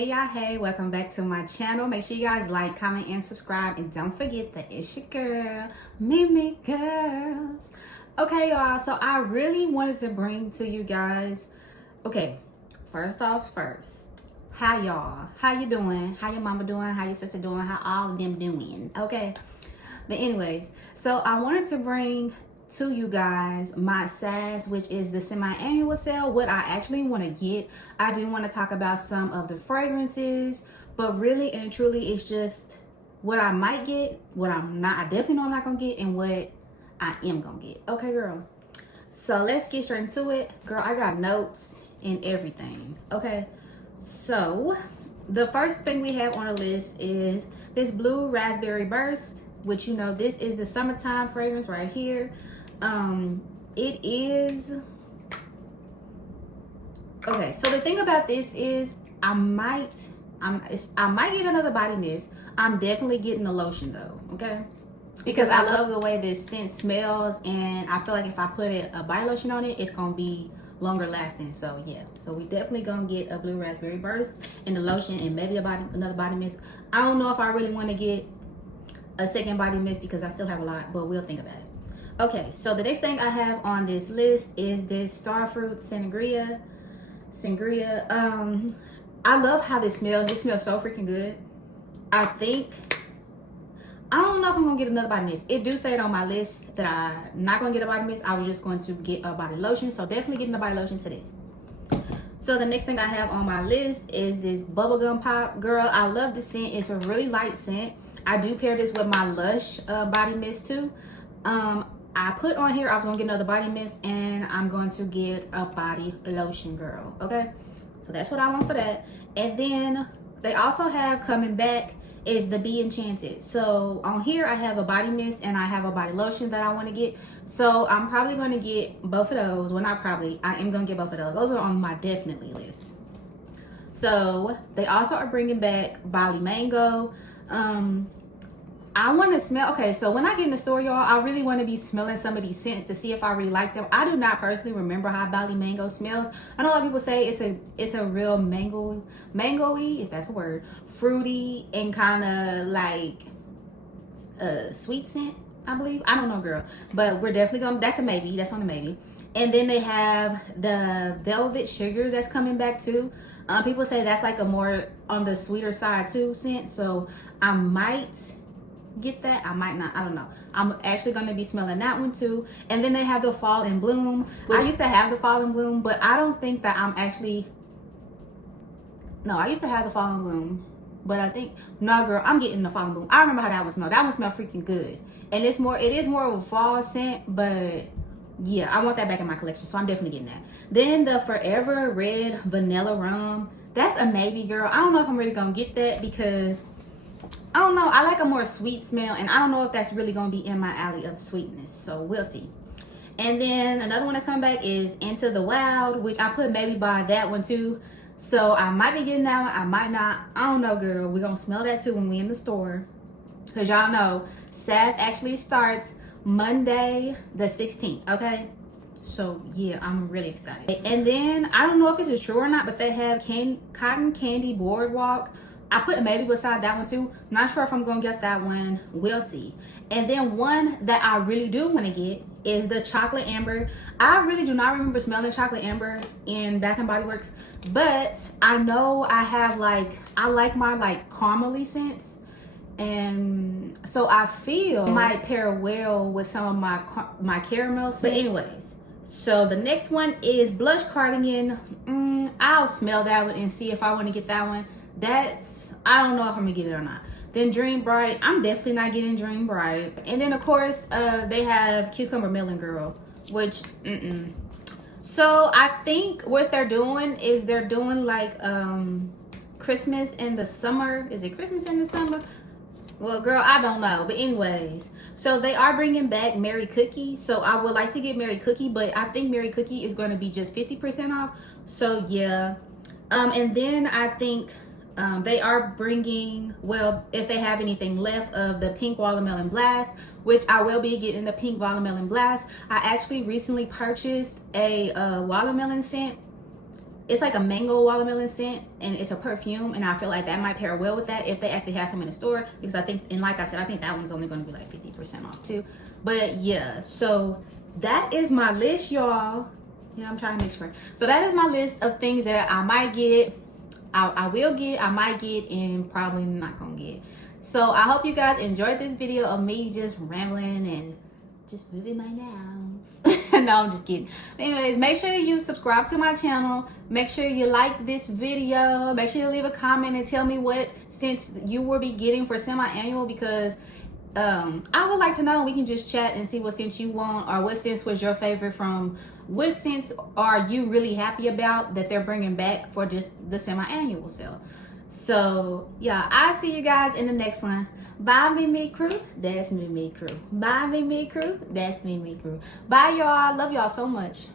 Hey y'all, hey, welcome back to my channel. Make sure you guys like, comment, and subscribe, and don't forget that it's your girl, Memi Girls. Okay, y'all, so I really wanted to bring to you guys, okay, first, how y'all, how you doing, how your mama doing, how your sister doing, how all of them doing, okay? But anyways, so I wanted to bring to you guys my SAS, which is the semi-annual sale, what I actually want to get. I do want to talk about some of the fragrances, but really and truly it's just what I might get, what I'm not, I definitely know I'm not gonna get, and what I am gonna get. Okay, girl, so let's get straight into it. Girl, I got notes and everything. Okay, so the first thing we have on the list is this Blue Raspberry Burst, which, you know, this is the summertime fragrance right here. It is okay. So the thing about this is I might get another body mist. I'm definitely getting the lotion though, okay? Because I love the way this scent smells, and I feel like if I put a body lotion on it, it's gonna be longer lasting. So yeah, so we definitely gonna get a Blue Raspberry Burst and the lotion, and maybe another body mist. I don't know if I really want to get a second body mist because I still have a lot, but we'll think about it. Okay, so the next thing I have on this list is this Starfruit Sangria. I love how this smells. It smells so freaking good. I don't know if I'm gonna get another body mist. It do say it on my list that I'm not gonna get a body mist. I was just going to get a body lotion, so definitely getting a body lotion to this. So the next thing I have on my list is this Bubblegum Pop. Girl, I love the scent. It's a really light scent. I do pair this with my Lush body mist too. I put on here I was gonna get another body mist, and I'm going to get a body lotion, girl. Okay, so that's what I want for that. And then they also have coming back is the Be Enchanted. So on here I have a body mist and I have a body lotion that I want to get. So I'm probably going to get both of those. Well, not probably, I am going to get both of those. Those are on my definitely list. So they also are bringing back Bali Mango. I want to smell, okay, so when I get in the store, y'all, I really want to be smelling some of these scents to see if I really like them. I do not personally remember how Bali Mango smells. I know a lot of people say it's a real mango-y, if that's a word, fruity, and kind of like a sweet scent, I believe. I don't know, girl, but we're definitely gonna, that's a maybe, that's on the maybe. And then they have the Velvet Sugar that's coming back too. People say that's like a more on the sweeter side too scent, so I might get that, I might not, I don't know. I'm actually going to be smelling that one too. And then they have the Fall in Bloom, which I used to have the Fall in Bloom, but I don't think that I'm actually, no, I used to have the Fall in Bloom, but I think, no, girl, I'm getting the Fall in Bloom. I remember how that one smelled. That one smelled freaking good, and it is more of a fall scent, but yeah, I want that back in my collection, so I'm definitely getting that. Then the Forever Red Vanilla Rum, that's a maybe, girl. I don't know if I'm really gonna get that because I don't know, I like a more sweet smell, and I don't know if that's really gonna be in my alley of sweetness, so we'll see. And then another one that's coming back is Into the Wild, which I put maybe by that one too, so I might be getting that one, I might not, I don't know, girl. We're gonna smell that too when we in the store, because y'all know SAS actually starts Monday the 16th. Okay, so yeah, I'm really excited. And then I don't know if this is true or not, but they have Cotton Candy Boardwalk. I put a maybe beside that one too. Not sure if I'm gonna get that one. We'll see. And then one that I really do want to get is the Chocolate Amber. I really do not remember smelling Chocolate Amber in Bath and Body Works, but I know I have I like my caramely scents, and so I feel it might pair well with some of my caramel scents. But anyways, so the next one is Blush Cardigan. I'll smell that one and see if I want to get that one. I don't know if I'm gonna get it or not. Then Dream Bright, I'm definitely not getting Dream Bright. And then of course they have Cucumber Melon, girl, which so I think what they're doing is they're doing like Christmas in the summer. Is it Christmas in the summer? Well, girl, I don't know, but anyways, so they are bringing back Mary Cookie. So I would like to get Mary Cookie, but I think Mary Cookie is going to be just 50% off, so yeah. And then I think they are bringing, well, if they have anything left of the Pink Watermelon Blast, which I will be getting the Pink Watermelon Blast. I actually recently purchased a watermelon scent it's like a mango watermelon scent, and it's a perfume, and I feel like that might pair well with that if they actually have some in the store, because I think, and like I said, I think that one's only going to be like 50% off too. But yeah, so that is my list, y'all. Yeah, I'm trying to make sure. So that is my list of things that I might get, I will get, I might get, and probably not gonna get. So I hope you guys enjoyed this video of me just rambling and just moving my mouth. No, I'm just kidding. Anyways, make sure you subscribe to my channel. Make sure you like this video. Make sure you leave a comment and tell me what scents you will be getting for semi-annual, because I would like to know. We can just chat and see what scents you want, or what scents was your favorite from, what scents are you really happy about that they're bringing back for just the semi-annual sale. So yeah, I'll see you guys in the next one. Bye, Memi crew. That's Memi crew. Bye, Memi crew. That's Memi crew. Bye, y'all. Love y'all so much.